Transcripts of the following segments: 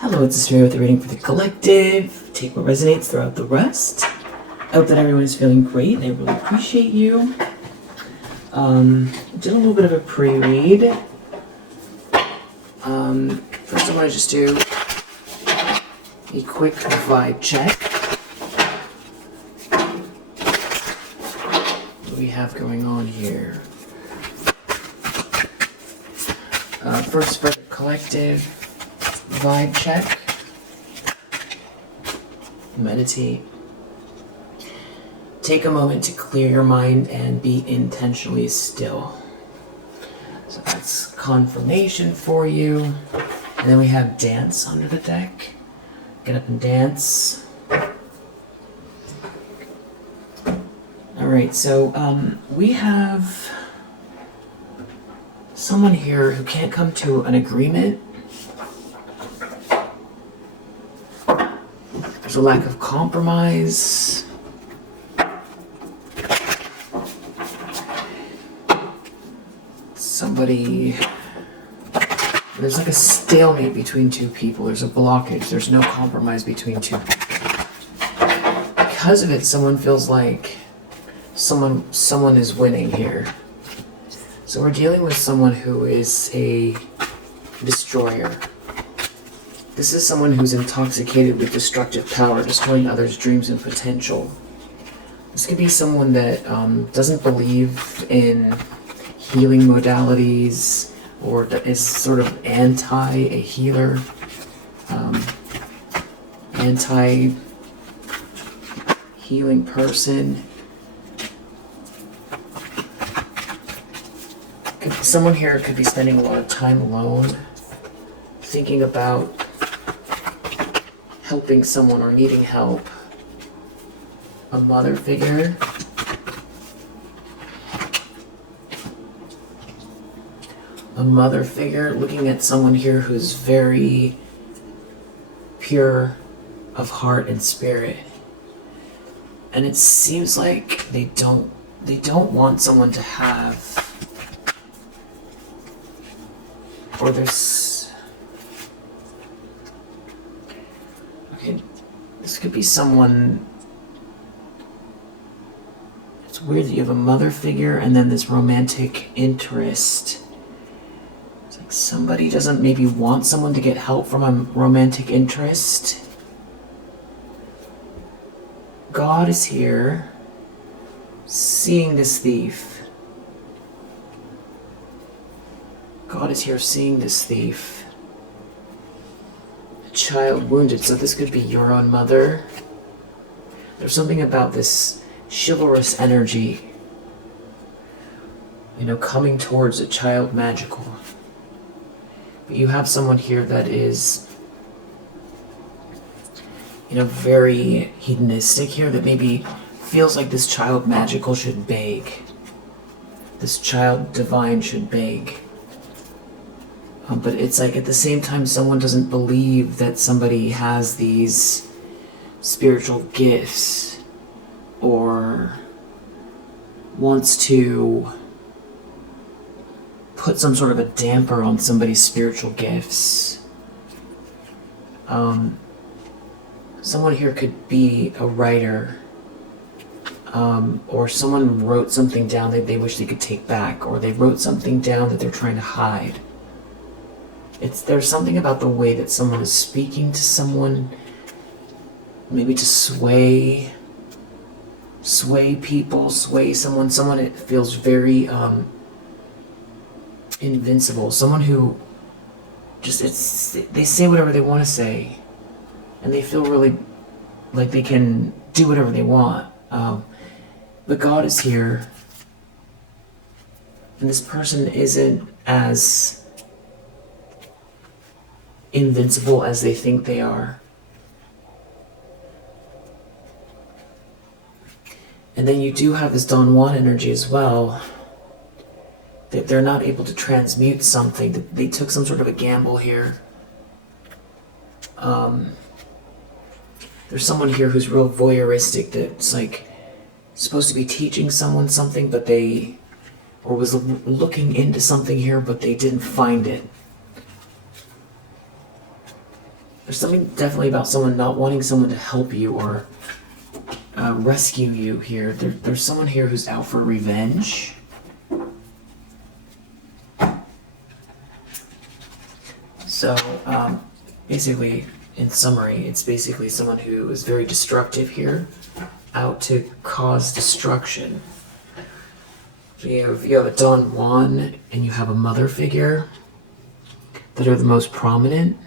Hello, it's Australia with a reading for the collective. Take what resonates, throw out the rest. I hope that everyone is feeling great, and I really appreciate you. Did a little bit of a pre-read. First I want to just do a quick vibe check. What do we have going on here? First for the collective vibe check. Meditate. Take a moment to clear your mind and be intentionally still. So that's confirmation for you. And then we have dance under the deck. Get up and dance. Alright, so we have someone here who can't come to an agreement. There's a lack of compromise. There's like a stalemate between two people. There's a blockage. There's no compromise between two people. Because of it, someone feels like someone is winning here. So we're dealing with someone who is a destroyer. This is someone who's intoxicated with destructive power, destroying others' dreams and potential. This could be someone that doesn't believe in healing modalities, or that is sort of anti a healer, anti-healing person. Someone here could be spending a lot of time alone, thinking about helping someone or needing help. A mother figure. A mother figure, looking at someone here who's very pure of heart and spirit. And it seems like they don't want someone to have, or there's, okay, this could be someone. It's weird that you have a mother figure and then this romantic interest. Somebody doesn't maybe want someone to get help from a romantic interest. God is here, seeing this thief. God is here seeing this thief. A child wounded, so this could be your own mother. There's something about this chivalrous energy, coming towards a child magical. You have someone here that is, very hedonistic here, that maybe feels like this child magical should beg. This child divine should beg. But it's like at the same time, someone doesn't believe that somebody has these spiritual gifts or wants to put some sort of a damper on somebody's spiritual gifts. Someone here could be a writer, or someone wrote something down that they wish they could take back, or they wrote something down that they're trying to hide. There's something about the way that someone is speaking to someone, maybe to sway people, sway someone. Someone it feels very invincible. Someone who they say whatever they want to say, and they feel really like they can do whatever they want. But God is here, and this person isn't as invincible as they think they are. And then you do have this Don Juan energy as well, that they're not able to transmute something, that they took some sort of a gamble here. There's someone here who's real voyeuristic, that's like supposed to be teaching someone something, but was looking into something here, but they didn't find it. There's something definitely about someone not wanting someone to help you or rescue you here. There's someone here who's out for revenge. So, basically, in summary, it's basically someone who is very destructive here, out to cause destruction. So you have a Don Juan and you have a mother figure that are the most prominent.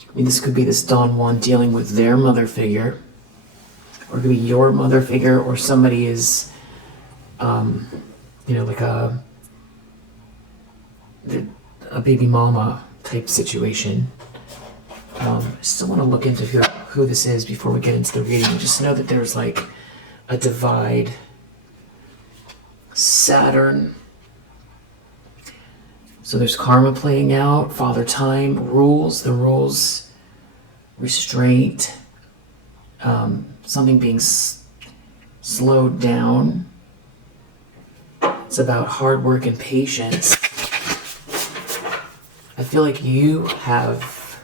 I mean, this could be this Don Juan dealing with their mother figure, or it could be your mother figure, or somebody is, like a baby mama type situation. I still want to look into who this is before we get into the reading. Just know that there's like a divide. Saturn. So there's karma playing out, Father Time, rules, the rules, restraint, something being slowed down. It's about hard work and patience. I feel like you have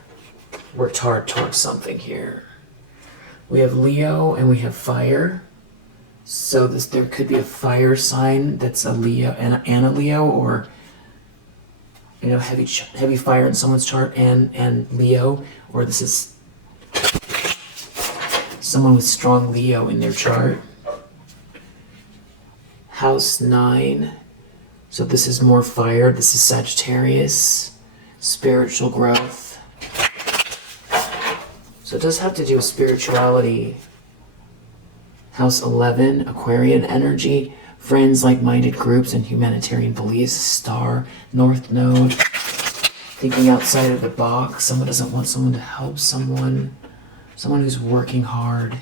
worked hard towards something here. We have Leo and we have fire. So there could be a fire sign that's a Leo and a Leo, or heavy fire in someone's chart and Leo, or this is someone with strong Leo in their chart. House 9. So this is more fire. This is Sagittarius, spiritual growth. So it does have to do with spirituality. House 11, Aquarian energy, friends, like-minded groups, and humanitarian beliefs. Star, North Node, thinking outside of the box. Someone doesn't want someone to help someone who's working hard.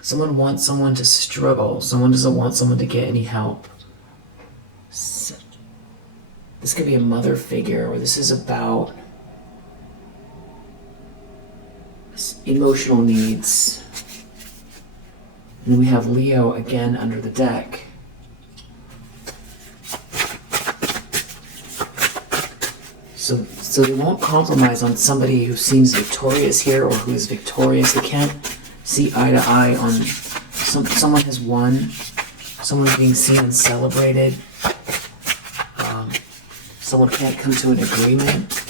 Someone wants someone to struggle. Someone doesn't want someone to get any help. This could be a mother figure, or this is about emotional needs. And we have Leo again under the deck. So they won't compromise on somebody who seems victorious here or who is victorious. They can't see eye to eye on someone has won. Someone's being seen and celebrated. Someone can't come to an agreement.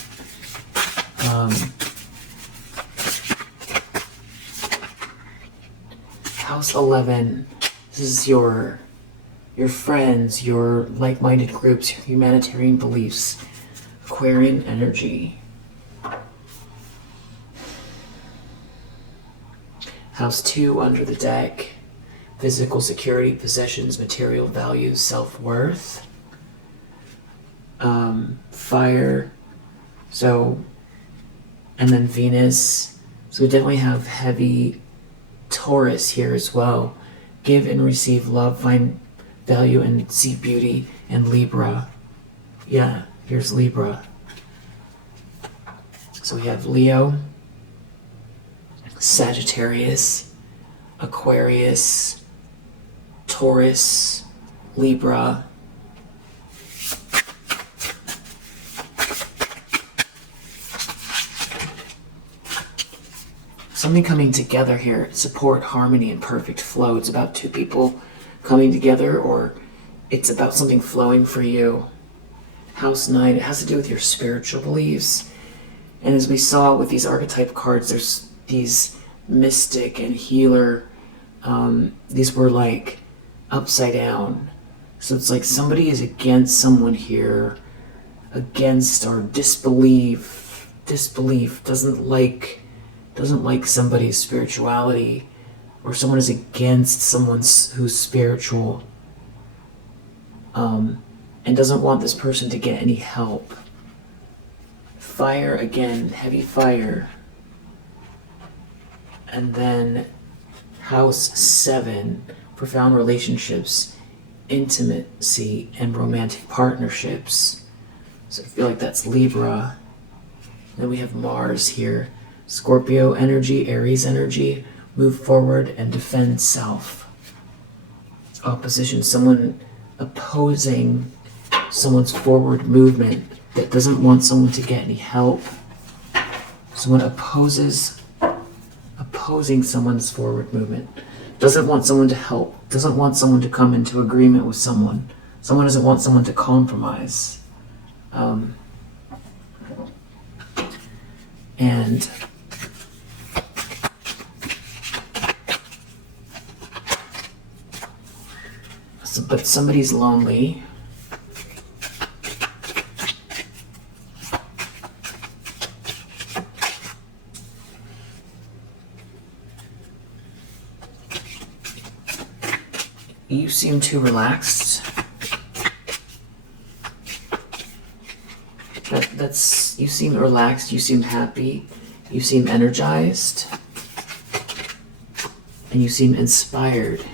House 11, this is your friends, your like-minded groups, your humanitarian beliefs, Aquarian energy. House 2 under the deck, physical security, possessions, material values, self-worth. Fire, and then Venus. So we definitely have heavy Taurus here as well. Give and receive love, find value and see beauty. And Libra. Yeah, here's Libra. So we have Leo, Sagittarius, Aquarius, Taurus, Libra. Something coming together here, support, harmony, and perfect flow. It's about two people coming together, or it's about something flowing for you. House 9, it has to do with your spiritual beliefs. And as we saw with these archetype cards, there's these mystic and healer. These were like upside down. So it's like somebody is against someone here, against or disbelief, doesn't like somebody's spirituality, or someone is against someone who's spiritual, and doesn't want this person to get any help. Fire again, heavy fire. And then House 7, profound relationships, intimacy, and romantic partnerships. So I feel like that's Libra. Then we have Mars here. Scorpio energy, Aries energy, move forward and defend self. Opposition, someone opposing someone's forward movement, that doesn't want someone to get any help. Someone opposing someone's forward movement, doesn't want someone to help, doesn't want someone to come into agreement with someone. Someone doesn't want someone to compromise. And but somebody's lonely. You seem too relaxed. You seem relaxed, you seem happy, you seem energized, and you seem inspired.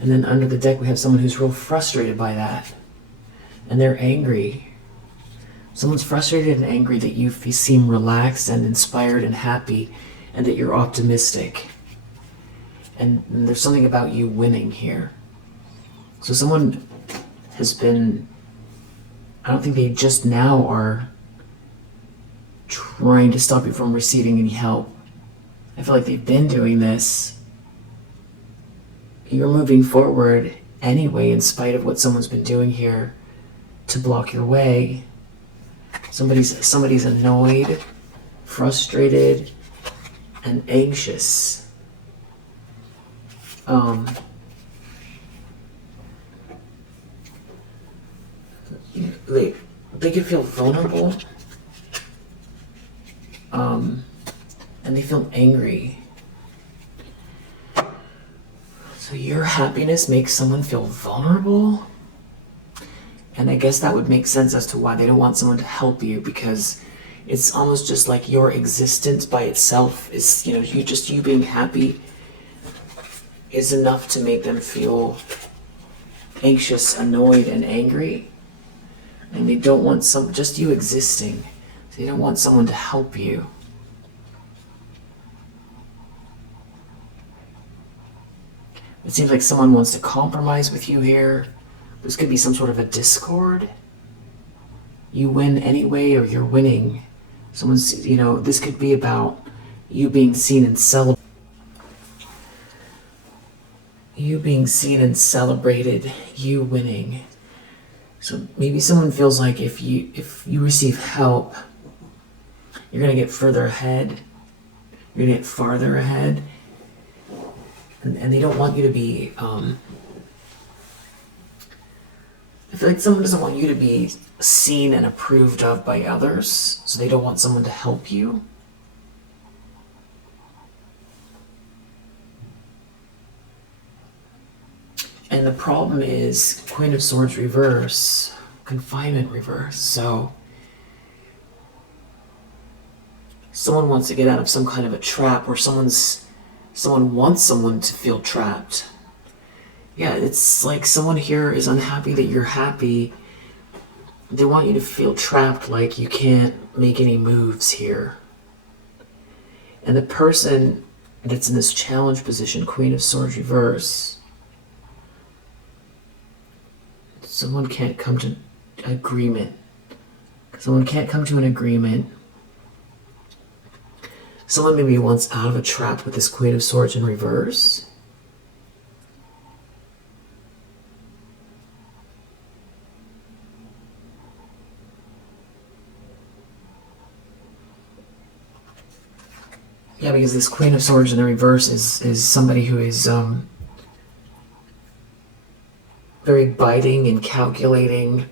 And then under the deck we have someone who's real frustrated by that. And they're angry. Someone's frustrated and angry that you seem relaxed and inspired and happy, and that you're optimistic. And there's something about you winning here. So someone has been, I don't think they just now are trying to stop you from receiving any help. I feel like they've been doing this. You're moving forward anyway in spite of what someone's been doing here to block your way. Somebody's annoyed, frustrated, and anxious. They could feel vulnerable, and they feel angry. So your happiness makes someone feel vulnerable, and I guess that would make sense as to why they don't want someone to help you, because it's almost just like your existence by itself is, you being happy is enough to make them feel anxious, annoyed, and angry. And they don't want just you existing. They don't want someone to help you. It seems like someone wants to compromise with you here. This could be some sort of a discord. You win anyway, or you're winning. This could be about you being seen and celebrated. You being seen and celebrated, you winning. So maybe someone feels like if you receive help, you're gonna get further ahead. You're gonna get farther ahead. And they don't want you to be, I feel like someone doesn't want you to be seen and approved of by others, so they don't want someone to help you. And the problem is Queen of Swords reverse, confinement reverse. So someone wants to get out of some kind of a trap, or someone wants someone to feel trapped. Yeah, it's like someone here is unhappy that you're happy. They want you to feel trapped, like you can't make any moves here. And the person that's in this challenge position, Queen of Swords reverse, someone can't come to agreement. Someone can't come to an agreement. Someone maybe wants out of a trap with this Queen of Swords in reverse. Yeah, because this Queen of Swords in the reverse is somebody who is very biting and calculating,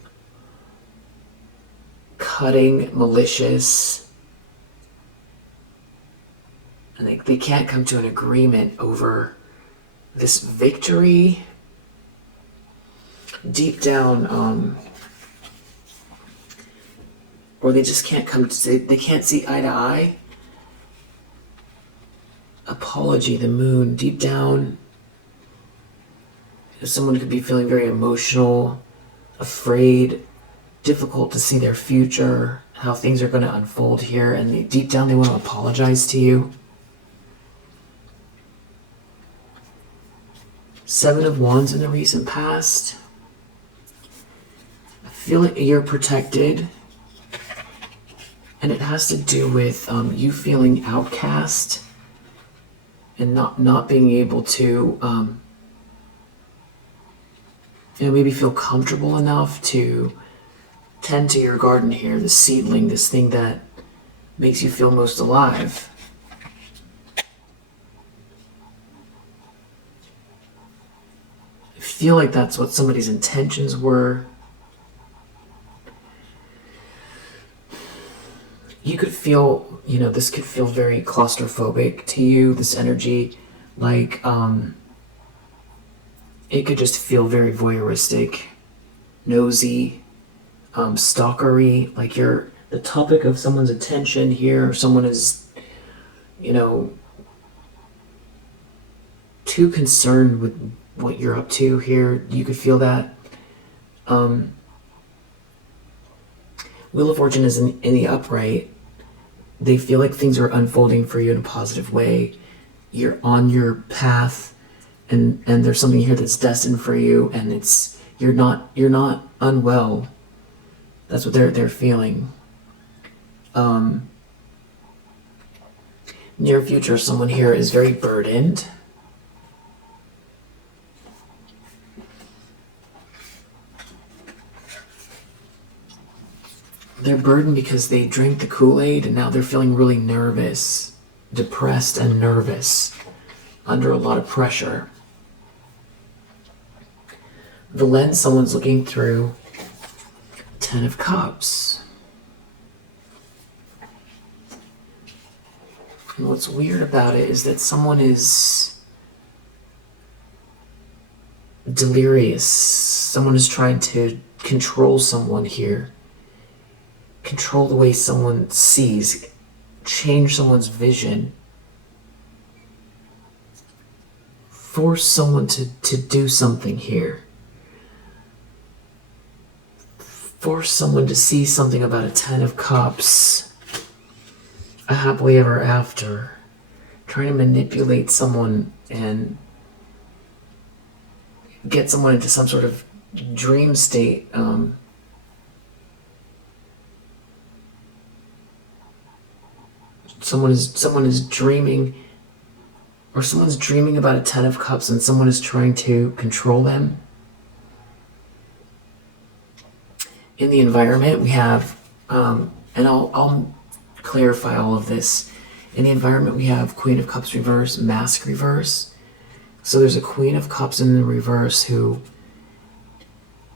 cutting, malicious. And they can't come to an agreement over this victory. Deep down, or they just can't they can't see eye to eye. Apology, the moon, deep down, someone could be feeling very emotional, afraid, difficult to see their future, how things are going to unfold here, and deep down they want to apologize to you. Seven of Wands in the recent past. feel like you're protected. And it has to do with you feeling outcast and not being able to, maybe feel comfortable enough to tend to your garden here, the seedling, this thing that makes you feel most alive. I feel like that's what somebody's intentions were. You could feel, this could feel very claustrophobic to you, this energy, like, it could just feel very voyeuristic, nosy, stalkery, like you're the topic of someone's attention here, or someone is, too concerned with what you're up to here. You could feel that. Wheel of Fortune is in the upright. They feel like things are unfolding for you in a positive way. You're on your path, and there's something here that's destined for you, and you're not unwell. That's what they're feeling. Near future, someone here is very burdened. They're burdened because they drank the Kool-Aid and now they're feeling really nervous, depressed and nervous, under a lot of pressure. The lens someone's looking through, 10 of Cups. And what's weird about it is that someone is delirious. Someone is trying to control someone here. Control the way someone sees, change someone's vision, force someone to do something here, force someone to see something about a 10 of Cups, a happily ever after, trying to manipulate someone and get someone into some sort of dream state. Someone is dreaming, or someone's dreaming about a 10 of Cups and someone is trying to control them. In the environment, we have, and I'll clarify all of this. In the environment, we have Queen of Cups reverse, Mask reverse. So there's a Queen of Cups in the reverse who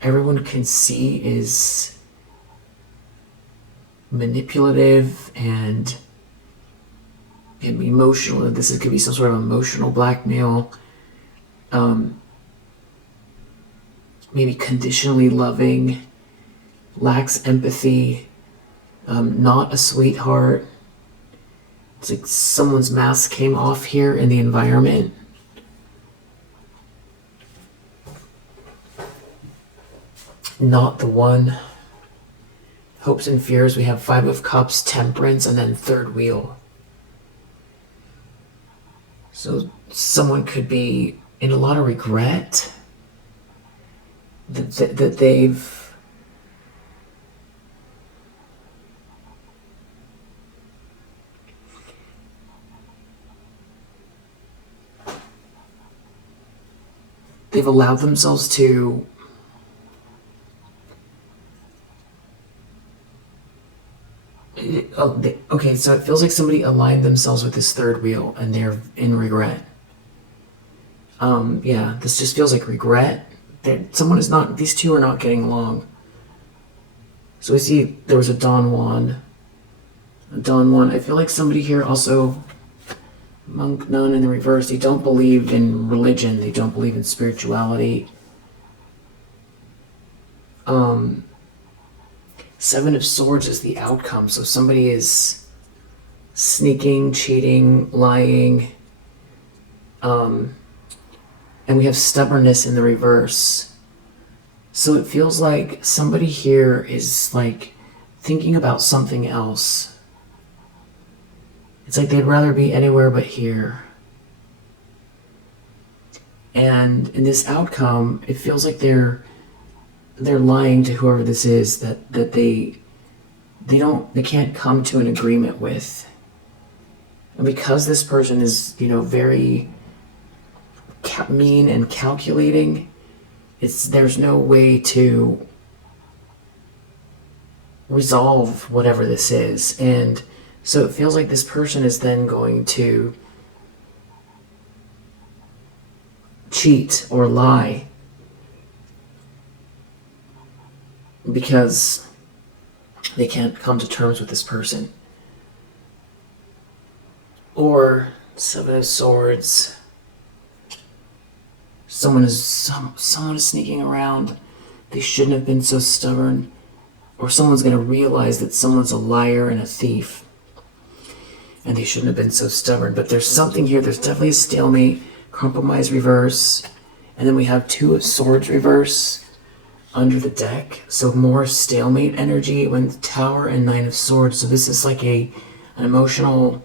everyone can see is manipulative and emotional. This could be some sort of emotional blackmail. Maybe conditionally loving, lacks empathy, not a sweetheart. It's like someone's mask came off here in the environment. Not the one. Hopes and fears, we have 5 of Cups, Temperance, and then third wheel. So someone could be in a lot of regret that they've allowed themselves to okay, so it feels like somebody aligned themselves with this third wheel and they're in regret. Yeah, this just feels like regret. That these two are not getting along. So we see there was a Don Juan. I feel like somebody here also, monk, nun in the reverse, they don't believe in religion, they don't believe in spirituality. 7 of Swords is the outcome. So somebody is sneaking, cheating, lying. And we have stubbornness in the reverse. So it feels like somebody here is like thinking about something else. It's like they'd rather be anywhere but here. And in this outcome, it feels like they're they're lying to whoever this is that they can't come to an agreement with. And because this person is, very mean and calculating, there's no way to resolve whatever this is. And so it feels like this person is then going to cheat or lie because they can't come to terms with this person. Or Seven of Swords. Someone is sneaking around. They shouldn't have been so stubborn. Or someone's going to realize that someone's a liar and a thief. And they shouldn't have been so stubborn. But there's something here. There's definitely a stalemate, compromise reverse. And then we have Two of Swords reverse under the deck. So more stalemate energy when the Tower and Nine of Swords. So this is like an emotional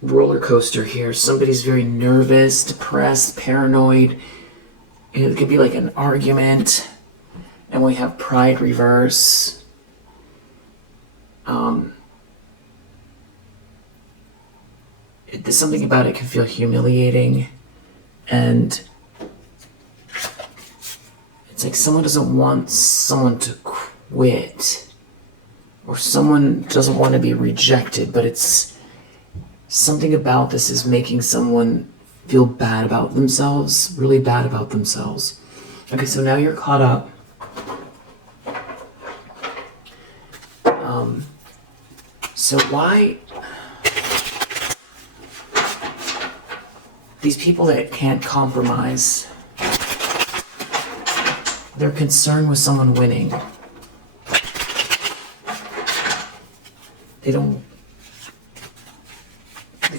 roller coaster here. Somebody's very nervous, depressed, paranoid. It could be like an argument. And we have Pride reverse. There's something about it can feel humiliating. And it's like someone doesn't want someone to quit. Or someone doesn't want to be rejected, but it's something about this is making someone feel bad about themselves, really bad about themselves. Okay, so now you're caught up. So why these people that can't compromise, they're concerned with someone winning. They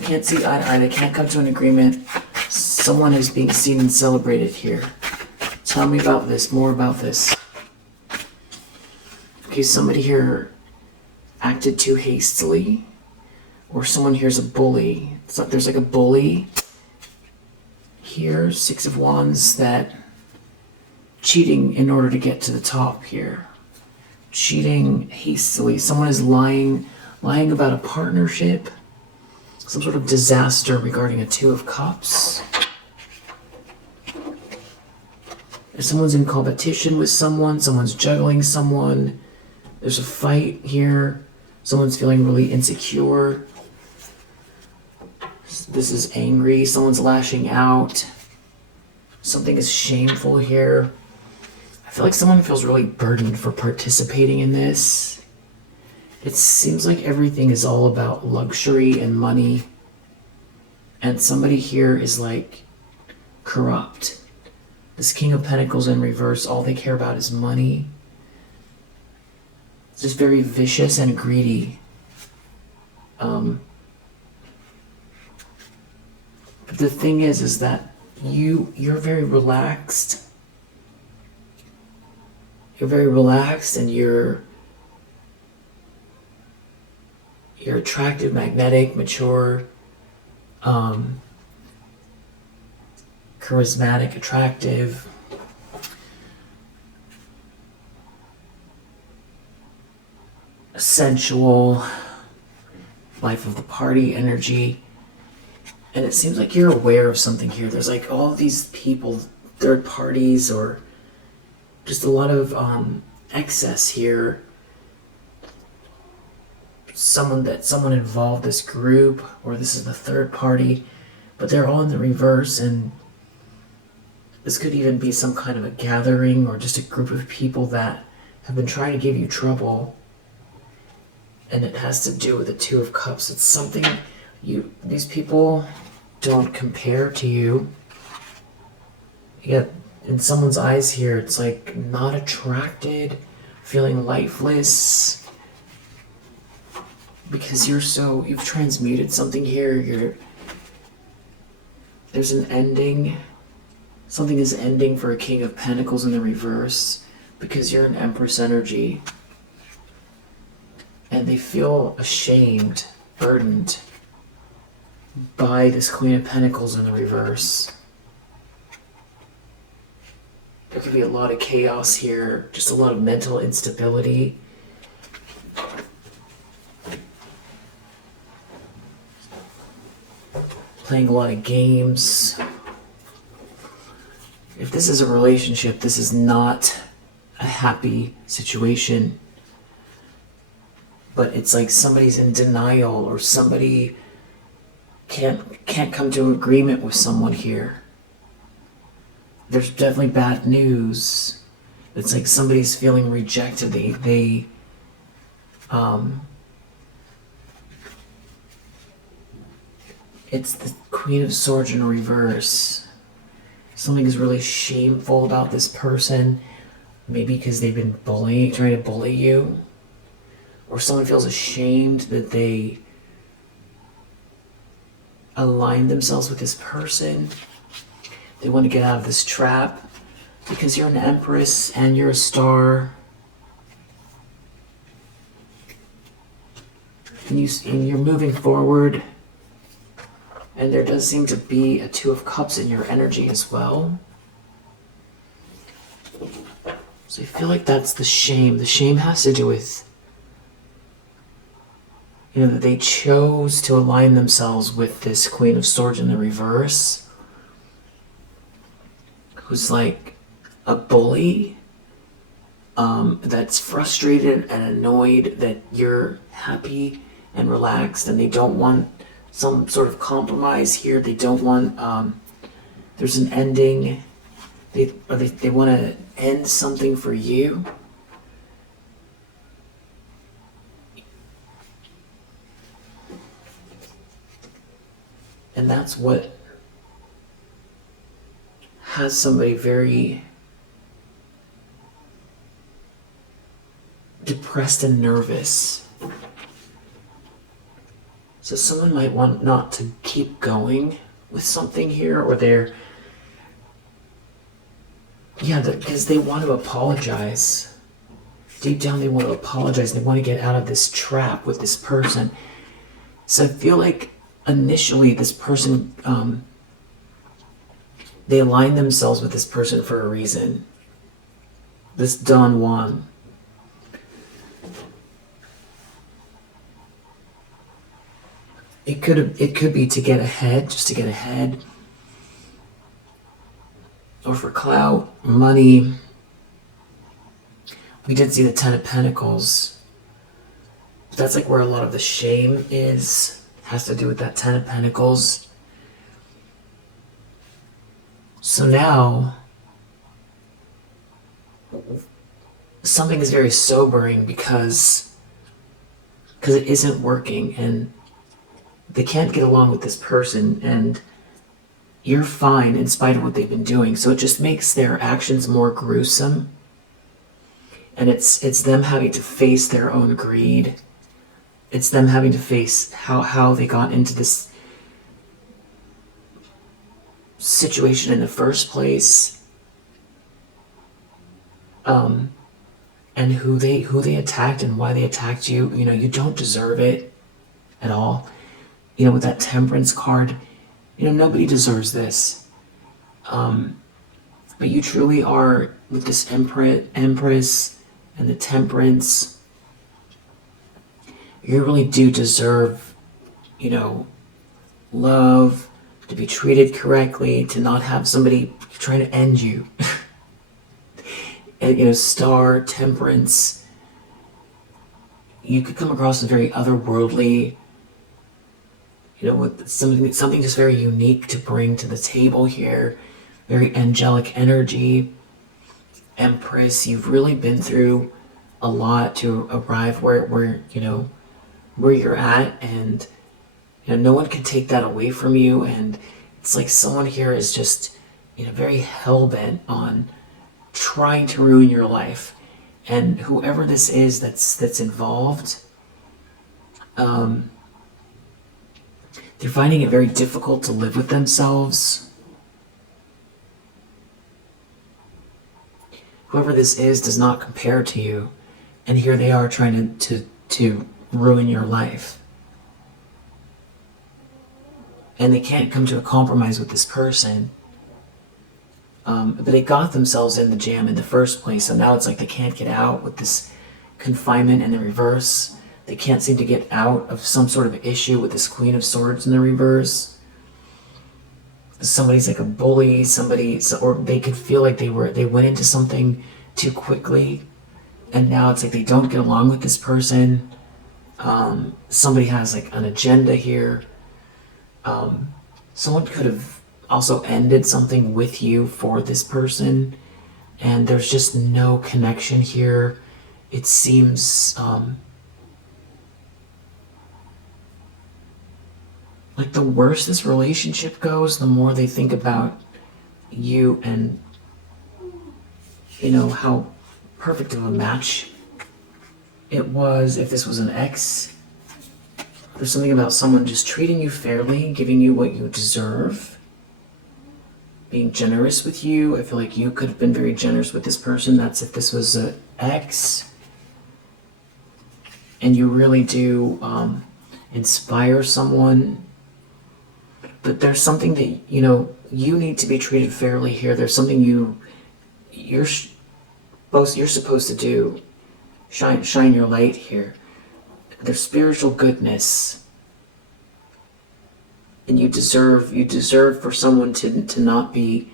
can't see eye to eye. They can't come to an agreement. Someone is being seen and celebrated here. Tell me about this, more about this. Okay, somebody here acted too hastily, or someone here's a bully. It's like there's like a bully here, Six of Wands, that cheating in order to get to the top here. Cheating hastily. Someone is lying about a partnership. Some sort of disaster regarding a Two of Cups. If someone's in competition with someone, someone's juggling someone, there's a fight here, someone's feeling really insecure. This is angry, someone's lashing out. Something is shameful here. I feel like someone feels really burdened for participating in this. It seems like everything is all about luxury and money. And somebody here is like corrupt. This King of Pentacles in reverse, all they care about is money. It's just very vicious and greedy. But the thing is that you're very relaxed. You're very relaxed and you're attractive, magnetic, mature, charismatic, attractive. Sensual, life of the party energy. And it seems like you're aware of something here. There's like all these people, third parties, or just a lot of excess here. Someone involved this group, or this is the third party, but they're all in the reverse, and this could even be some kind of a gathering or just a group of people that have been trying to give you trouble. And it has to do with the Two of Cups. It's something these people don't compare to you. Yet in someone's eyes here, it's like not attracted, feeling lifeless. Because you've transmuted something here. There's an ending. Something is ending for a King of Pentacles in the reverse. Because you're an Empress energy. And they feel ashamed, burdened. by this Queen of Pentacles in the reverse. There could be a lot of chaos here, just a lot of mental instability. Playing a lot of games. If this is a relationship, this is not a happy situation. But it's like somebody's in denial, or somebody can't come to an agreement with someone here. There's definitely bad news. It's like somebody's feeling rejected. It's the Queen of Swords in reverse. Something is really shameful about this person. Maybe because they've been trying to bully you. Or someone feels ashamed that they aligned themselves with this person. They want to get out of this trap because you're an Empress and you're a star. And you're moving forward. And there does seem to be a Two of Cups in your energy as well. So I feel like that's the shame. The shame has to do with, that they chose to align themselves with this Queen of Swords in the reverse, who's like a bully, that's frustrated and annoyed that you're happy and relaxed, and they don't want some sort of compromise here. They don't want, there's an ending. They want to end something for you. And that's what has somebody very depressed and nervous. So someone might want not to keep going with something here, or because they want to apologize. Deep down they want to apologize. They want to get out of this trap with this person. So I feel like initially this person, they align themselves with this person for a reason. This Don Juan. It could be to get ahead, just to get ahead. Or for clout, money. We did see the Ten of Pentacles. That's like where a lot of the shame is. Has to do with that Ten of Pentacles. So now, something is very sobering because it isn't working, and they can't get along with this person, and you're fine in spite of what they've been doing. So it just makes their actions more gruesome. And it's them having to face their own greed. It's them having to face how they got into this situation in the first place. And who they attacked and why they attacked you. You don't deserve it at all. With that Temperance card, nobody deserves this. But you truly are, with this Empress and the Temperance, you really do deserve, love, to be treated correctly, to not have somebody trying to end you. And, Star, Temperance, you could come across as very otherworldly, with something just very unique to bring to the table here. Very angelic energy. Empress, you've really been through a lot to arrive where you're at, and no one can take that away from you. And it's like someone here is just very hell-bent on trying to ruin your life. And whoever this is that's involved, they're finding it very difficult to live with themselves. Whoever this is does not compare to you, and here they are trying to ruin your life. and they can't come to a compromise with this person. But they got themselves in the jam in the first place, so now it's like they can't get out with this confinement in the reverse. They can't seem to get out of some sort of issue with this Queen of Swords in the reverse. Somebody's like a bully, or they could feel like they went into something too quickly, and now it's like they don't get along with this person. Somebody has like an agenda here. Someone could have also ended something with you for this person, and there's just no connection here. It seems like the worse this relationship goes, the more they think about you and, you know, how perfect of a match it was. If this was an ex, there's something about someone just treating you fairly, giving you what you deserve, being generous with you. I feel like you could have been very generous with this person. That's if this was an ex. And you really do inspire someone. But there's something that, you know, you need to be treated fairly here. There's something you're supposed to do. Shine your light here. There's spiritual goodness. And you deserve for someone to not be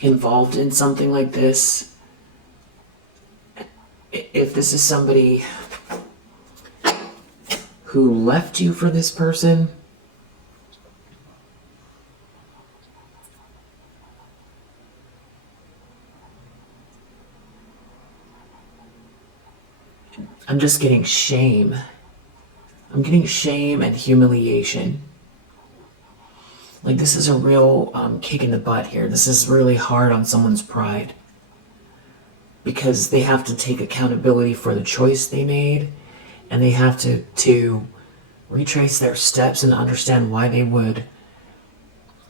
involved in something like this. If this is somebody who left you for this person, I'm just getting shame. I'm getting shame and humiliation. Like, this is a real kick in the butt here. This is really hard on someone's pride, because they have to take accountability for the choice they made, and they have to retrace their steps and understand why they would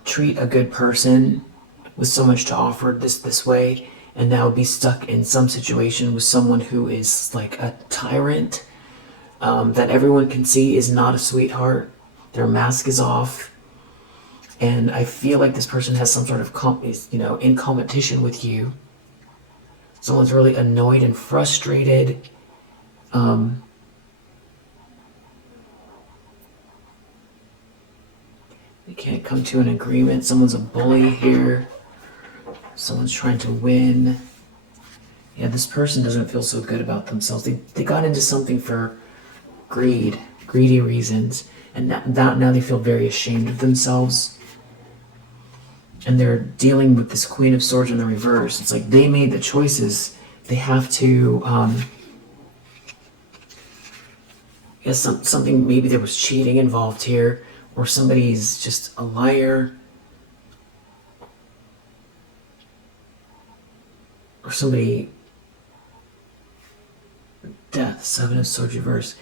treat a good person with so much to offer this way, and now be stuck in some situation with someone who is like a tyrant, that everyone can see is not a sweetheart. Their mask is off. And I feel like this person has some sort of, in competition with you. Someone's really annoyed and frustrated. They can't come to an agreement. Someone's a bully here. Someone's trying to win. Yeah, this person doesn't feel so good about themselves. They got into something for greedy reasons. And now they feel very ashamed of themselves. And they're dealing with this Queen of Swords in the reverse. It's like they made the choices. They have to, something, maybe there was cheating involved here, or somebody's just a liar, or somebody, death, Seven of Swords reverse.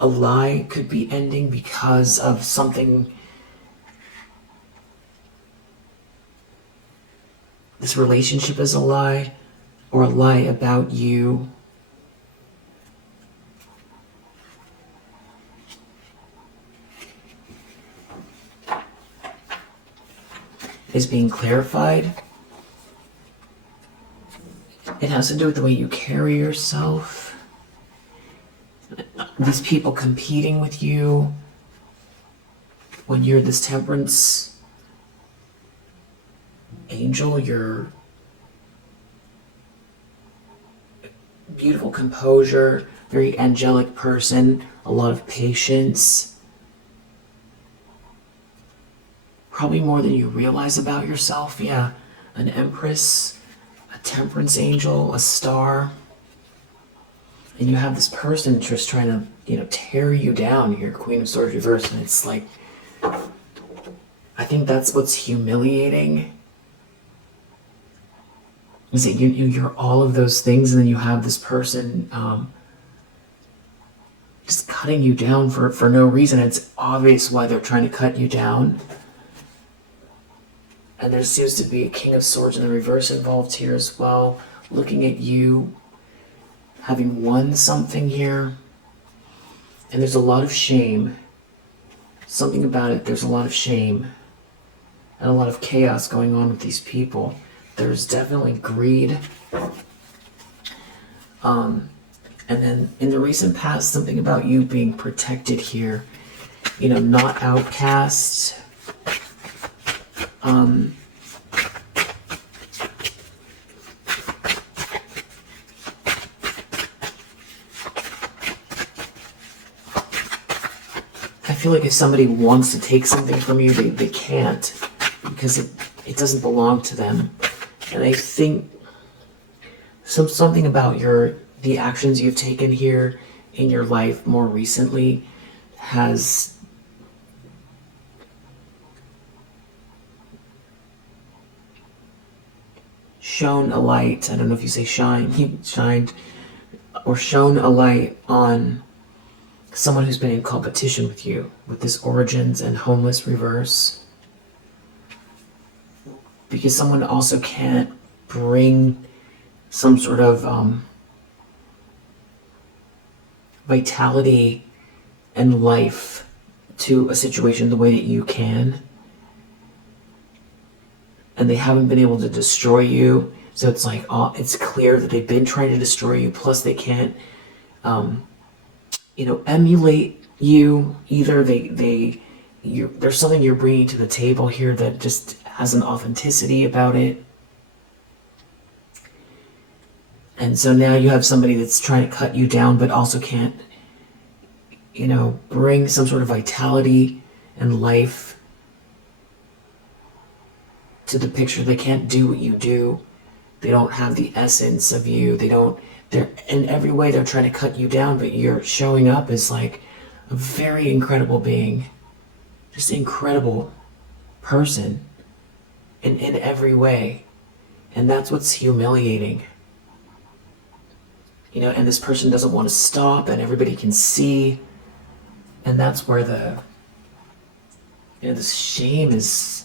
A lie could be ending because of something. This relationship is a lie, or a lie about you. Is being clarified. It has to do with the way you carry yourself. These people competing with you when you're this temperance angel, you're beautiful composure, very angelic person, a lot of patience. Probably more than you realize about yourself. Yeah, an empress, a temperance angel, a star. And you have this person just trying to, tear you down here, Queen of Swords reverse. And it's like, I think that's what's humiliating. Is that you're all of those things, and then you have this person just cutting you down for no reason. It's obvious why they're trying to cut you down. And there seems to be a King of Swords in the reverse involved here as well, looking at you, having won something here. And there's a lot of shame. something about it, there's a lot of shame and a lot of chaos going on with these people. There's definitely greed. And then in the recent past, something about you being protected here, you know, not outcast. I feel like if somebody wants to take something from you, they can't, because it doesn't belong to them. And I think something about the actions you've taken here in your life more recently has shone a light. I don't know if you say shined, or shone a light on someone who's been in competition with you, with this Origins and Homeless reverse. Because someone also can't bring some sort of vitality and life to a situation the way that you can. And they haven't been able to destroy you. So it's like, it's clear that they've been trying to destroy you, plus they can't emulate you either. There's something you're bringing to the table here that just has an authenticity about it. And so now you have somebody that's trying to cut you down, but also can't, bring some sort of vitality and life to the picture. They can't do what you do. They don't have the essence of you. They're in every way they're trying to cut you down, but you're showing up as like a very incredible being, just an incredible person in every way. And that's what's humiliating. And this person doesn't want to stop, and everybody can see. And that's where this shame is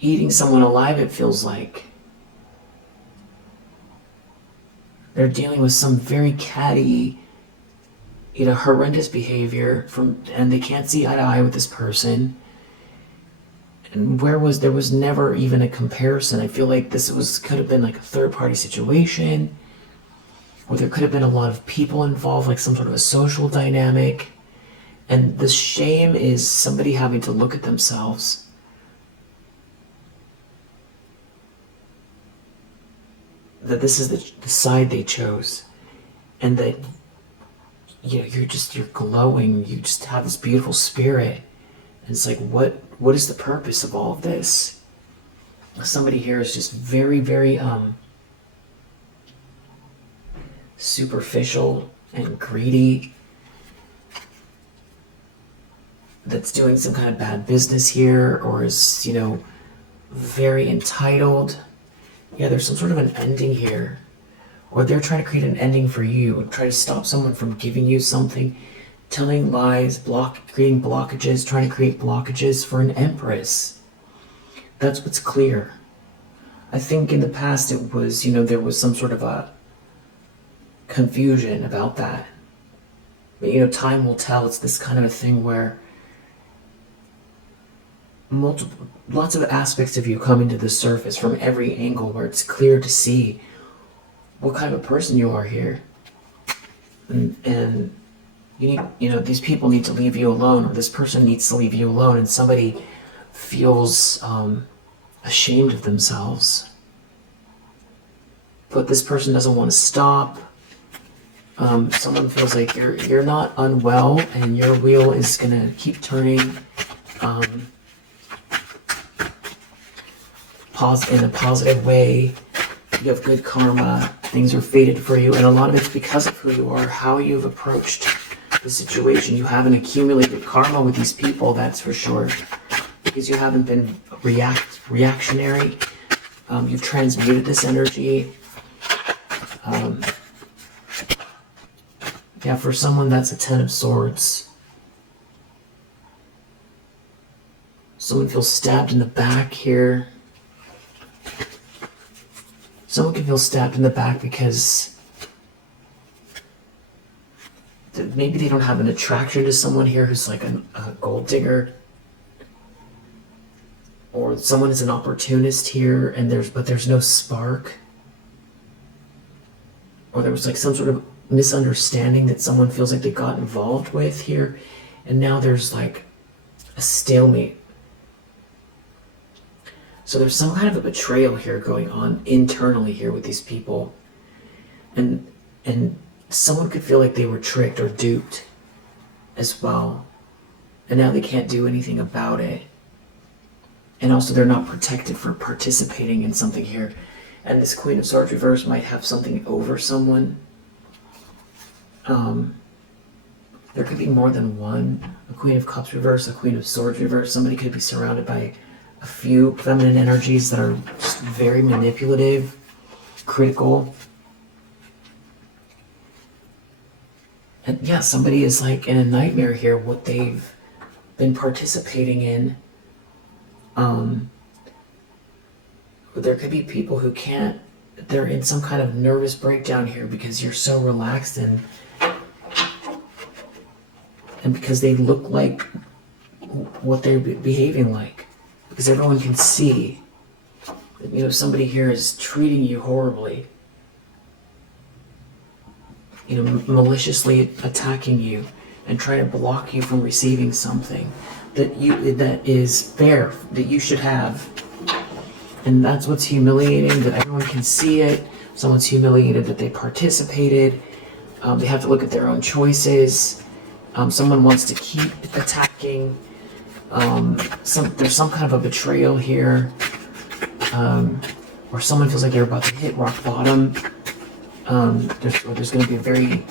eating someone alive, it feels like. They're dealing with some very catty, horrendous behavior and they can't see eye to eye with this person. And there was never even a comparison. I feel like could have been like a third-party situation, or there could have been a lot of people involved, like some sort of a social dynamic. And the shame is somebody having to look at themselves. That this is the side they chose. And that, you're glowing. You just have this beautiful spirit. And it's like, what is the purpose of all of this? Somebody here is just very, very, superficial and greedy, that's doing some kind of bad business here, or is, very entitled. Yeah, there's some sort of an ending here, or they're trying to create an ending for you, and try to stop someone from giving you something, telling lies, creating blockages, trying to create blockages for an empress. That's what's clear. I think in the past it was, there was some sort of a confusion about that. But time will tell. It's this kind of a thing where lots of aspects of you come into the surface from every angle, where it's clear to see what kind of a person you are here. And you need, these people need to leave you alone, or this person needs to leave you alone, and somebody feels ashamed of themselves. But this person doesn't want to stop. Someone feels like you're not unwell, and your wheel is gonna keep turning in a positive way. You have good karma. Things are fated for you, and a lot of it's because of who you are, how you've approached the situation. You haven't accumulated karma with these people, that's for sure, because you haven't been reactionary. You've transmuted this energy. Yeah, for someone, that's a 10 of Swords. Someone feels stabbed in the back here. Someone can feel stabbed in the back because maybe they don't have an attraction to someone here who's like a gold digger, or someone is an opportunist here, and there's no spark, or there was like some sort of misunderstanding that someone feels like they got involved with here, and now there's like a stalemate. So there's some kind of a betrayal here going on internally here with these people, and someone could feel like they were tricked or duped as well, and now they can't do anything about it. And also they're not protected for participating in something here. And this Queen of Swords reverse might have something over someone. There could be more than one. A Queen of Cups reverse, a Queen of Swords reverse. Somebody could be surrounded by a few feminine energies that are just very manipulative, critical. And yeah, somebody is like in a nightmare here, what they've been participating in. There could be people who can't, they're in some kind of nervous breakdown here because you're so relaxed and because they look like what they're behaving like. Because everyone can see that, you know, somebody here is treating you horribly. You know, maliciously attacking you and trying to block you from receiving something that is fair, that you should have. And that's what's humiliating, that everyone can see it. Someone's humiliated that they participated. They have to look at their own choices. Someone wants to keep attacking. There's some kind of a betrayal here. Or someone feels like they're about to hit rock bottom. There's going to be a very,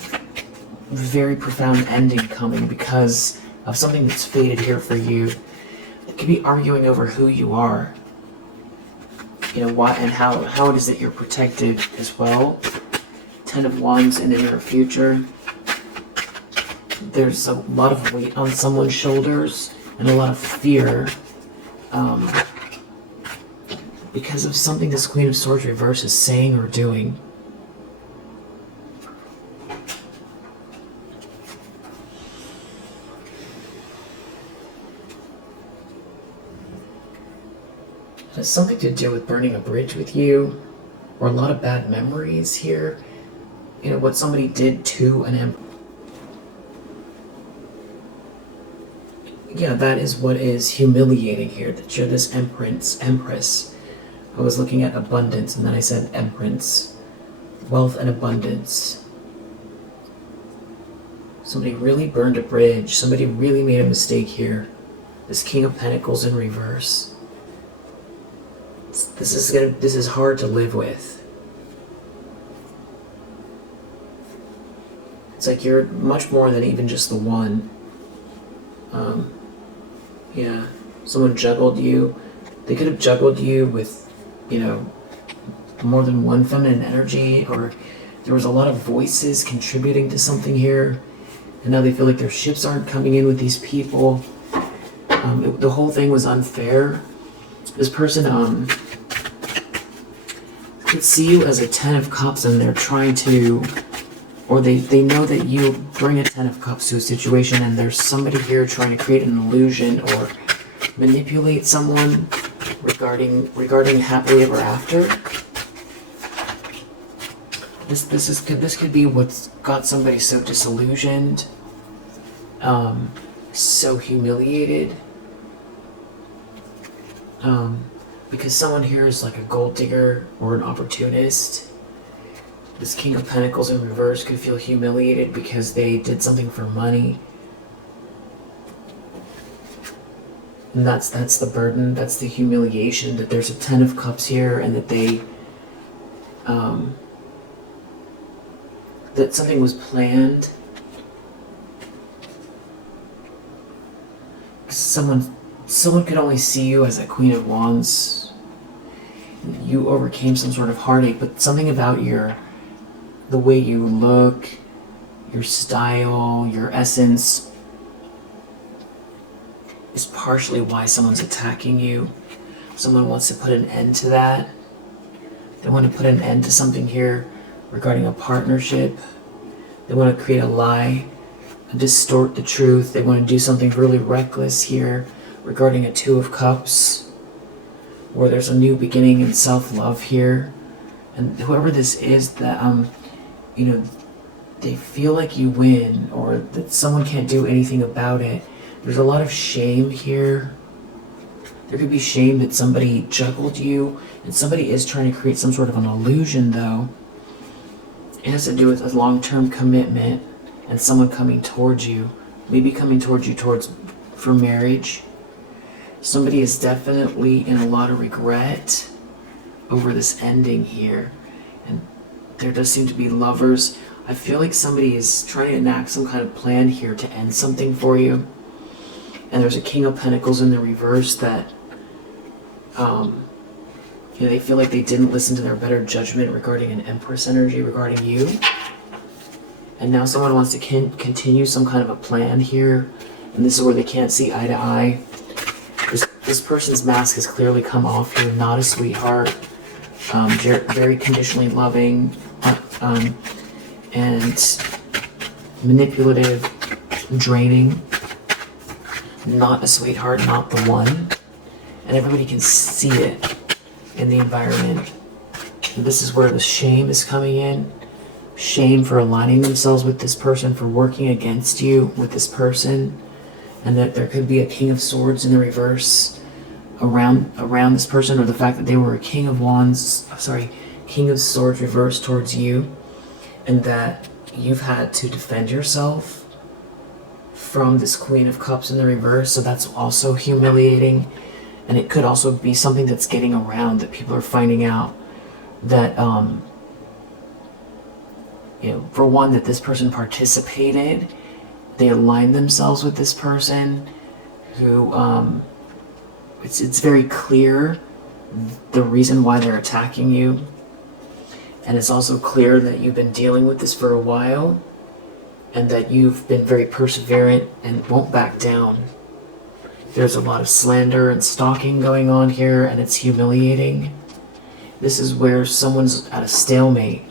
very profound ending coming because of something that's fated here for you. They could be arguing over who you are. You know, why and how it is that you're protected as well. 10 of Wands in the near future. There's a lot of weight on someone's shoulders and a lot of fear because of something this Queen of Swords reverse is saying or doing. It has something to do with burning a bridge with you, or a lot of bad memories here. You know, what somebody did to an emperor. Yeah, that is what is humiliating here, that you're this empress. I was looking at abundance, and then I said empress. Wealth and abundance. Somebody really burned a bridge. Somebody really made a mistake here. This King of Pentacles in reverse. This is hard to live with. It's like you're much more than even just the one. Yeah, someone juggled you. They could have juggled you with, you know, more than one feminine energy, or there was a lot of voices contributing to something here, and now they feel like their ships aren't coming in with these people. The whole thing was unfair. This person could see you as a 10 of Cups, and they're trying to, or they know that you bring a 10 of Cups to a situation, and there's somebody here trying to create an illusion or manipulate someone regarding happily ever after. This could be what's got somebody so disillusioned, so humiliated, because someone here is like a gold digger or an opportunist. This King of Pentacles in reverse could feel humiliated because they did something for money. And that's the burden, that's the humiliation, that there's a 10 of Cups here, and that they, that something was planned. Someone could only see you as a Queen of Wands. You overcame some sort of heartache, but something about the way you look, your style, your essence, is partially why someone's attacking you. Someone wants to put an end to that. They want to put an end to something here regarding a partnership. They want to create a lie distort the truth. They want to do something really reckless here regarding a Two of Cups, where there's a new beginning and self-love here. And whoever this is, that you know, they feel like you win, or that someone can't do anything about it. There's a lot of shame here. There could be shame that somebody juggled you, and somebody is trying to create some sort of an illusion, though. It has to do with a long-term commitment and someone coming towards you, maybe coming towards you for marriage. Somebody is definitely in a lot of regret over this ending here, and there does seem to be lovers. I feel like somebody is trying to enact some kind of plan here to end something for you. And there's a King of Pentacles in the reverse that you know, they feel like they didn't listen to their better judgment regarding an Empress energy regarding you. And now someone wants to continue some kind of a plan here, and this is where they can't see eye to eye. This person's mask has clearly come off here. Not a sweetheart, very conditionally loving, and manipulative, draining. Not a sweetheart, not the one. And everybody can see it in the environment. And this is where the shame is coming in. Shame for aligning themselves with this person, for working against you with this person. And that there could be a King of Swords in the reverse around this person, or the fact that they were a King of Swords reversed towards you, and that you've had to defend yourself from this Queen of Cups in the reverse. So that's also humiliating. And it could also be something that's getting around, that people are finding out that you know, for one, that this person participated, they aligned themselves with this person who it's very clear the reason why they're attacking you. And it's also clear that you've been dealing with this for a while, and that you've been very perseverant and won't back down. There's a lot of slander and stalking going on here, and it's humiliating. This is where someone's at a stalemate,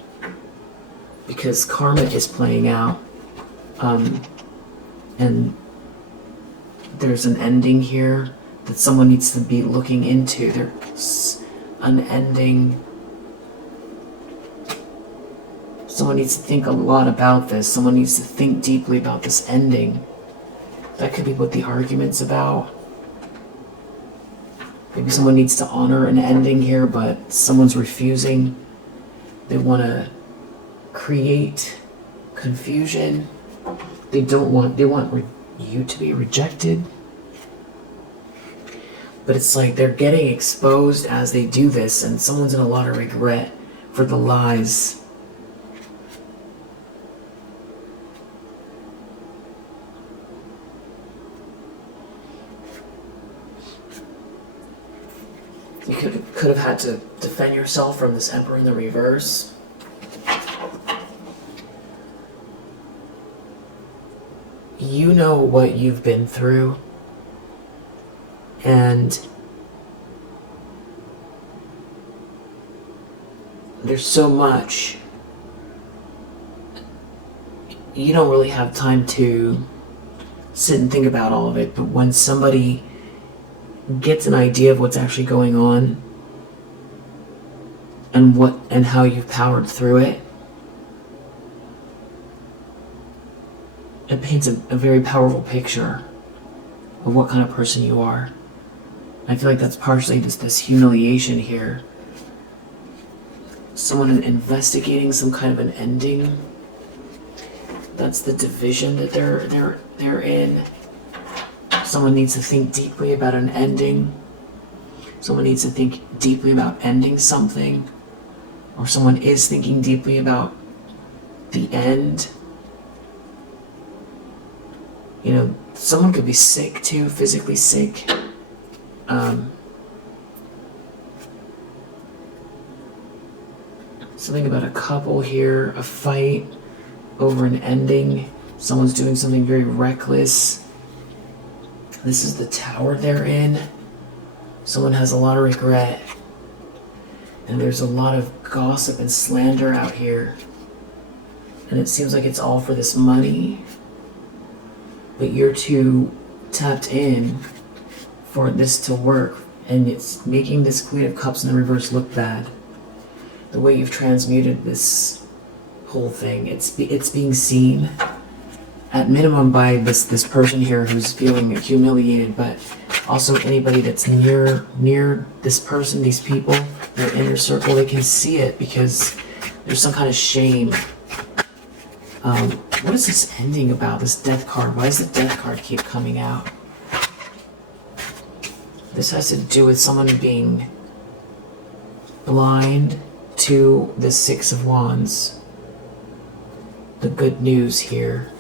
because karma is playing out. And there's an ending here that someone needs to be looking into. There's an ending. Someone needs to think a lot about this. Someone needs to think deeply about this ending. That could be what the argument's about. Maybe someone needs to honor an ending here, but someone's refusing. They want to create confusion. They want you to be rejected. But it's like they're getting exposed as they do this, and someone's in a lot of regret for the lies. You could have had to defend yourself from this Emperor in the reverse. You know what you've been through, and there's so much. You don't really have time to sit and think about all of it, but when somebody gets an idea of what's actually going on and how you've powered through it, it paints a very powerful picture of what kind of person you are. I feel like that's partially just this humiliation here. Someone investigating some kind of an ending. That's the division that they're in. Someone needs to think deeply about an ending. Someone needs to think deeply about ending something. Or someone is thinking deeply about the end. You know, someone could be sick too, physically sick. Something about a couple here, a fight over an ending. Someone's doing something very reckless. This is the tower they're in. Someone has a lot of regret. And there's a lot of gossip and slander out here. And it seems like it's all for this money. but you're too tapped in for this to work, and it's making this Queen of Cups in the reverse look bad. The way you've transmuted this whole thing, it's being seen at minimum by this person here who's feeling humiliated, but also anybody that's near this person, these people, their inner circle, they can see it because there's some kind of shame. What is this ending about, this death card? Why does the death card keep coming out? This has to do with someone being blind to the Six of Wands. The good news here.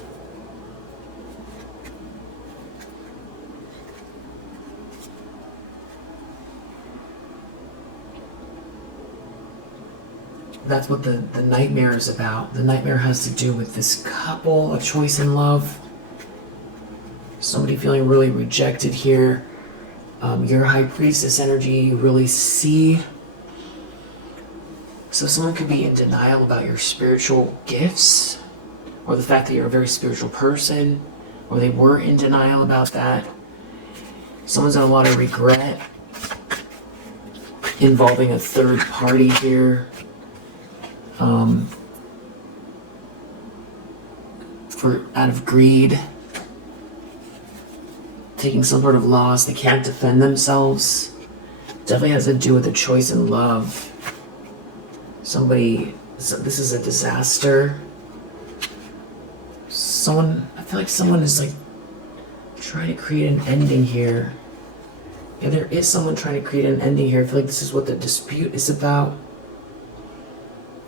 That's what the nightmare is about. The nightmare has to do with this couple, a choice in love. Somebody feeling really rejected here. Your High Priestess energy, you really see. So someone could be in denial about your spiritual gifts, or the fact that you're a very spiritual person, or they were in denial about that. Someone's in a lot of regret involving a third party here. Out of greed, taking some sort of loss, they can't defend themselves. Definitely has to do with a choice in love. This is a disaster. I feel like someone is like trying to create an ending here. Yeah, there is someone trying to create an ending here. I feel like this is what the dispute is about.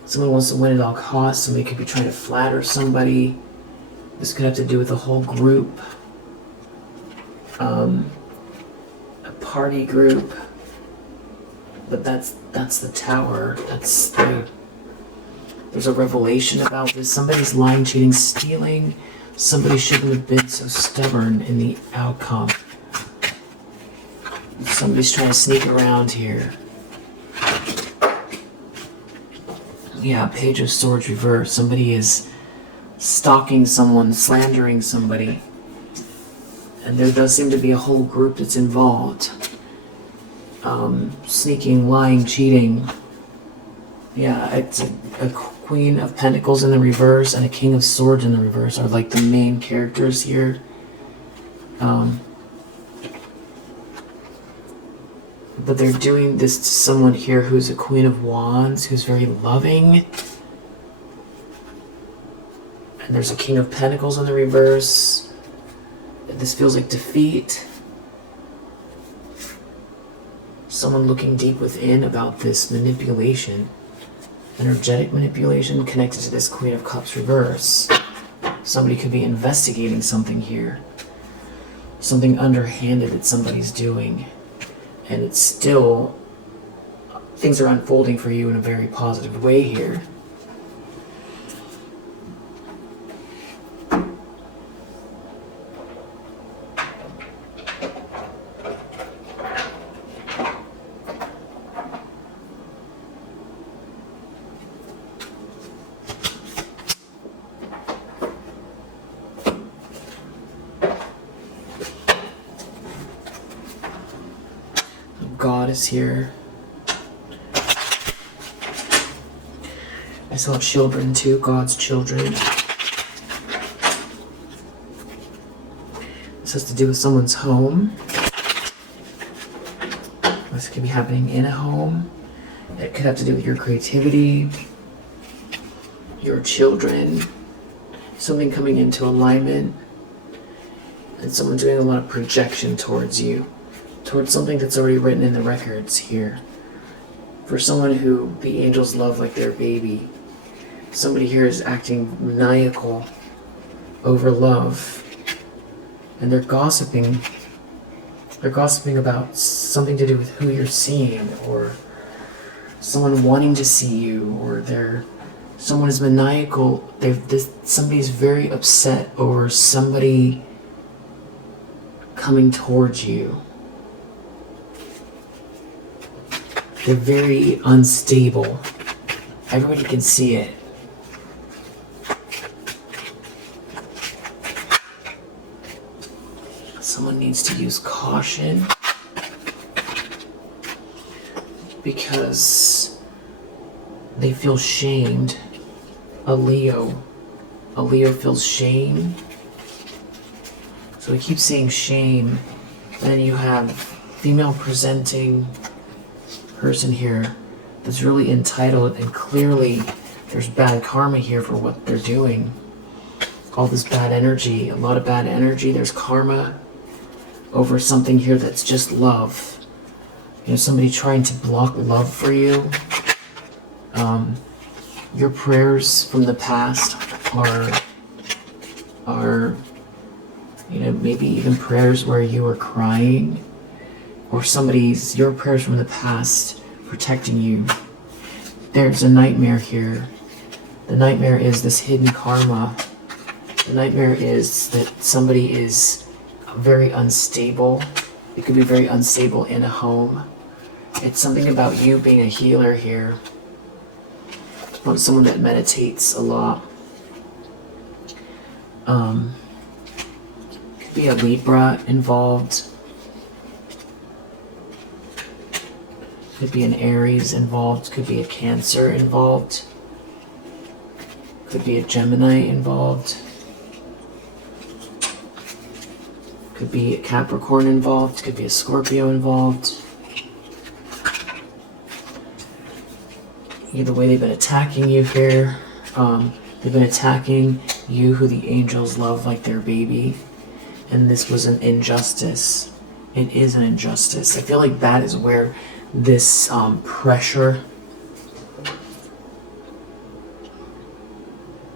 Someone wants to win at all costs. Somebody could be trying to flatter somebody. This could have to do with a whole group. A party group. But that's the Tower. There's a revelation about this. Somebody's lying, cheating, stealing. Somebody shouldn't have been so stubborn in the outcome. Somebody's trying to sneak around here. Yeah, Page of Swords reverse. Somebody is stalking someone, slandering somebody. And there does seem to be a whole group that's involved. Sneaking, lying, cheating. Yeah, it's a Queen of Pentacles in the reverse and a King of Swords in the reverse are like the main characters here. But they're doing this to someone here who's a Queen of Wands, who's very loving. And there's a King of Pentacles in the reverse. This feels like defeat. Someone looking deep within about this manipulation. Energetic manipulation connected to this Queen of Cups reverse. Somebody could be investigating something here. Something underhanded that somebody's doing. And it's still, things are unfolding for you in a very positive way here. God is here. I saw children too, God's children. This has to do with someone's home. This could be happening in a home. It could have to do with your creativity, your children, something coming into alignment, and someone doing a lot of projection towards you. Towards something that's already written in the records here. For someone who the angels love like their baby. Somebody here is acting maniacal over love. And they're gossiping. They're gossiping about something to do with who you're seeing, or someone wanting to see you, or someone is maniacal. Somebody's very upset over somebody coming towards you. They're very unstable. Everybody can see it. needs to use caution because they feel shamed. A Leo feels shame. So we keep seeing shame. Then you have female presenting person here that's really entitled, and clearly there's bad karma here for what they're doing. All this bad energy, a lot of bad energy. There's karma over something here that's just love. Somebody trying to block love for you. Your prayers from the past are maybe even prayers where you were crying, or your prayers from the past protecting you. There's a nightmare here. The nightmare is this hidden karma. The nightmare is that somebody is very unstable. It could be very unstable in a home. It's something about you being a healer here. It's about someone that meditates a lot. Could be a Libra involved. Could be an Aries involved. Could be a Cancer involved. Could be a Gemini involved. Could be a Capricorn involved. Could be a Scorpio involved. Either way, they've been attacking you here. They've been attacking you, who the angels love like their baby. And this was an injustice. It is an injustice. I feel like that is where this pressure,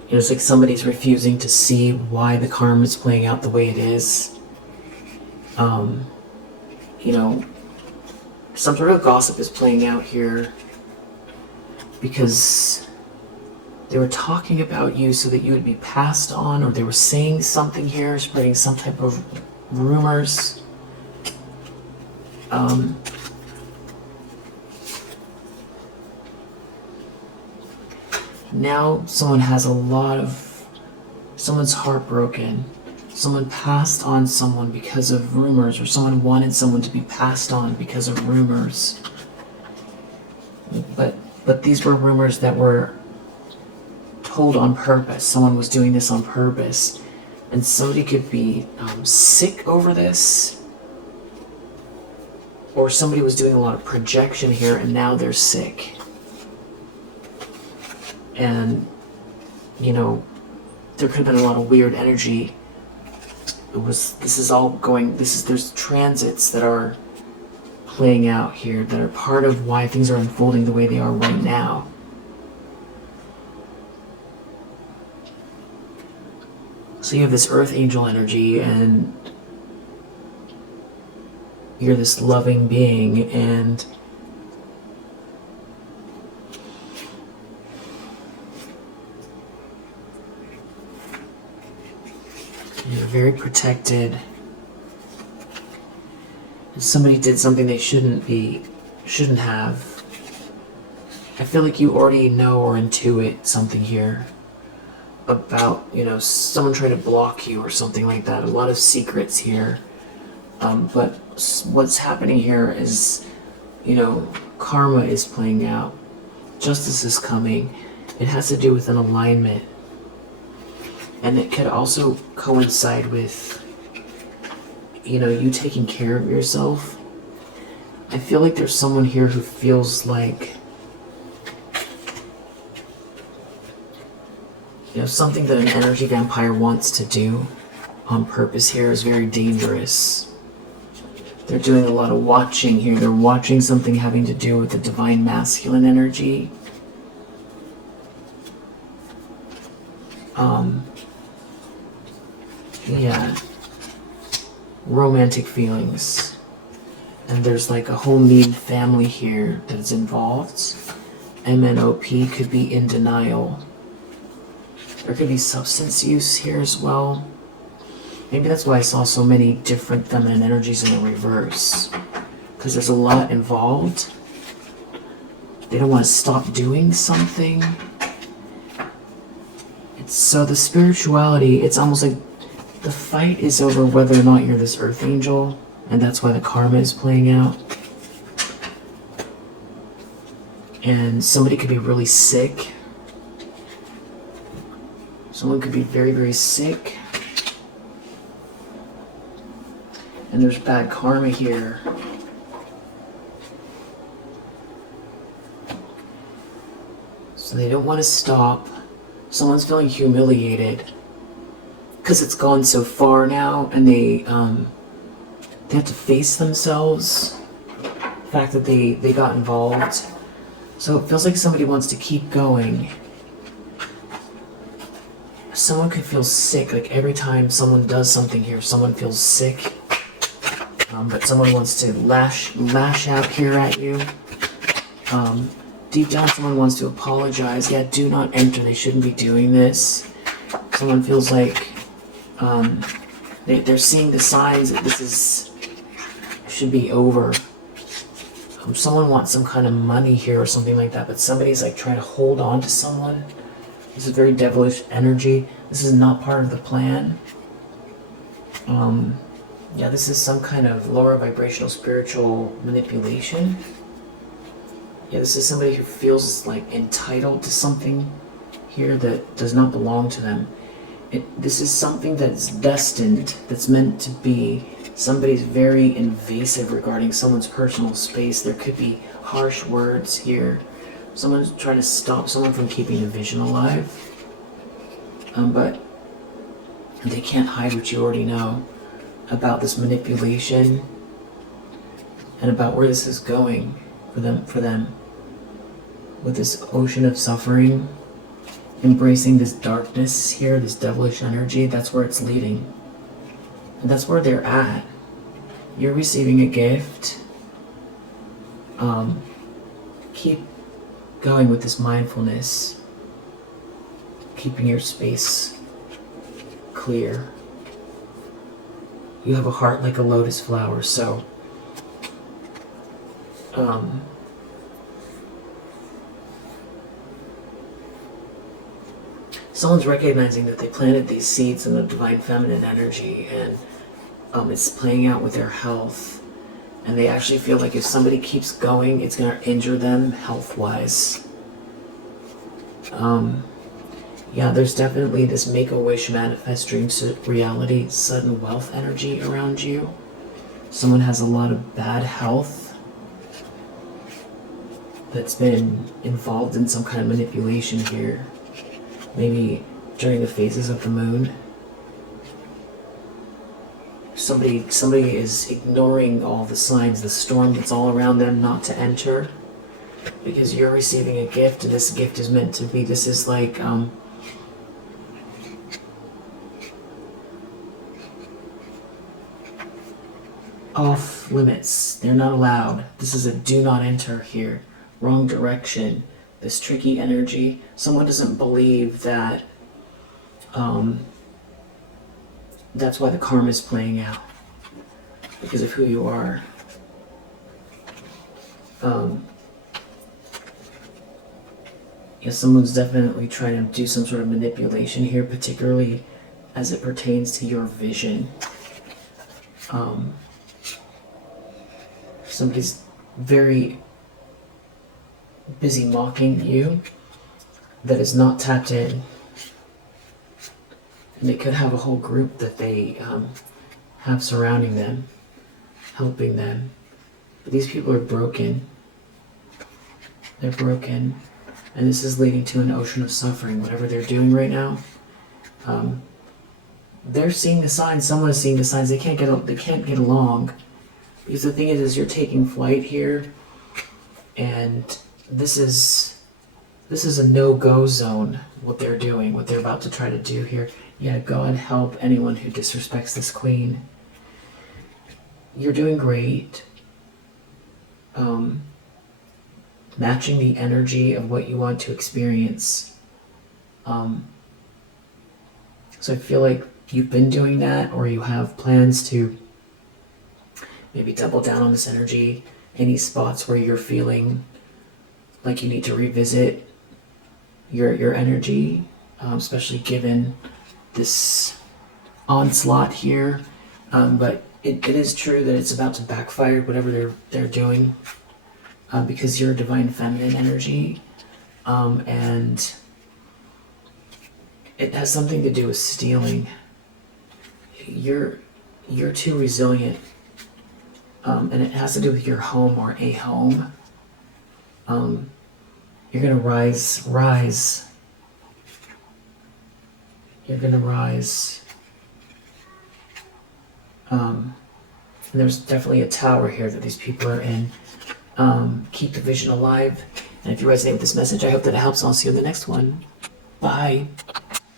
it's like somebody's refusing to see why the karma is playing out the way it is. Some sort of gossip is playing out here because they were talking about you so that you would be passed on, or they were saying something here, spreading some type of rumors. Now someone's heartbroken. Someone passed on someone because of rumors, or someone wanted someone to be passed on because of rumors. But these were rumors that were told on purpose. Someone was doing this on purpose. And somebody could be sick over this. Or somebody was doing a lot of projection here and now they're sick. And, there could have been a lot of weird energy. There's transits that are playing out here that are part of why things are unfolding the way they are right now. So you have this earth angel energy, and you're this loving being, and you're very protected. Somebody did something they shouldn't have. I feel like you already know or intuit something here about, someone trying to block you or something like that. A lot of secrets here. But what's happening here is, karma is playing out. Justice is coming. It has to do with an alignment. And it could also coincide with, you taking care of yourself. I feel like there's someone here who feels like, something that an energy vampire wants to do on purpose here is very dangerous. They're doing a lot of watching here. They're watching something having to do with the divine masculine energy. Romantic feelings. And there's like a whole mean family here that's involved. MNOP could be in denial. There could be substance use here as well. Maybe that's why I saw so many different feminine energies in the reverse. Because there's a lot involved. They don't want to stop doing something. So the spirituality, it's almost like The fight is over whether or not you're this earth angel, and that's why the karma is playing out. And somebody could be really sick. Someone could be very, very sick. And there's bad karma here. So they don't want to stop. Someone's feeling humiliated because it's gone so far now, and they have to face themselves. The fact that they got involved. So it feels like somebody wants to keep going. Someone could feel sick, like every time someone does something here, someone feels sick. But someone wants to lash out here at you. Deep down, someone wants to apologize. Yeah, do not enter. They shouldn't be doing this. Someone feels like they're seeing the signs that this should be over. Someone wants some kind of money here or something like that, but somebody's like trying to hold on to someone. This is very devilish energy. This is not part of the plan. Yeah, this is some kind of lower vibrational spiritual manipulation. Yeah, this is somebody who feels like entitled to something here that does not belong to them. This is something that's destined, that's meant to be. Somebody's very invasive regarding someone's personal space. There could be harsh words here. Someone's trying to stop someone from keeping the vision alive. But they can't hide what you already know about this manipulation and about where this is going for them. With this ocean of suffering, embracing this darkness here, this devilish energy, that's where it's leading. And that's where they're at. You're receiving a gift. Keep going with this mindfulness. Keeping your space clear. You have a heart like a lotus flower, so someone's recognizing that they planted these seeds in the divine feminine energy, and it's playing out with their health, and they actually feel like if somebody keeps going, it's going to injure them health-wise. Yeah, there's definitely this make-a-wish, manifest dreams to reality, sudden wealth energy around you. Someone has a lot of bad health that's been involved in some kind of manipulation here. Maybe during the phases of the moon. Somebody is ignoring all the signs, the storm that's all around them, not to enter. Because you're receiving a gift, and this gift is meant to be, this is like, off limits. They're not allowed. This is a do not enter here. Wrong direction. This tricky energy. Someone doesn't believe that that's why the karma is playing out. Because of who you are. Yeah, someone's definitely trying to do some sort of manipulation here, particularly as it pertains to your vision. Somebody's very busy mocking you that is not tapped in. And they could have a whole group that they have surrounding them, helping them. But these people are broken. They're broken. And this is leading to an ocean of suffering. Whatever they're doing right now, they're seeing the signs. Someone is seeing the signs. They can't get along. Because the thing is you're taking flight here, and this is a no-go zone, what they're doing, what they're about to try to do here. Yeah, God help anyone who disrespects this queen. You're doing great. Matching the energy of what you want to experience. So I feel like you've been doing that, or you have plans to maybe double down on this energy. Any spots where you're feeling like you need to revisit your energy, especially given this onslaught here, but it is true that it's about to backfire, whatever they're doing, because you're a divine feminine energy, and it has something to do with stealing. You're too resilient, and it has to do with your home or a home. You're gonna rise. You're gonna rise. And there's definitely a tower here that these people are in. Keep the vision alive. And if you resonate with this message, I hope that it helps. I'll see you in the next one. Bye.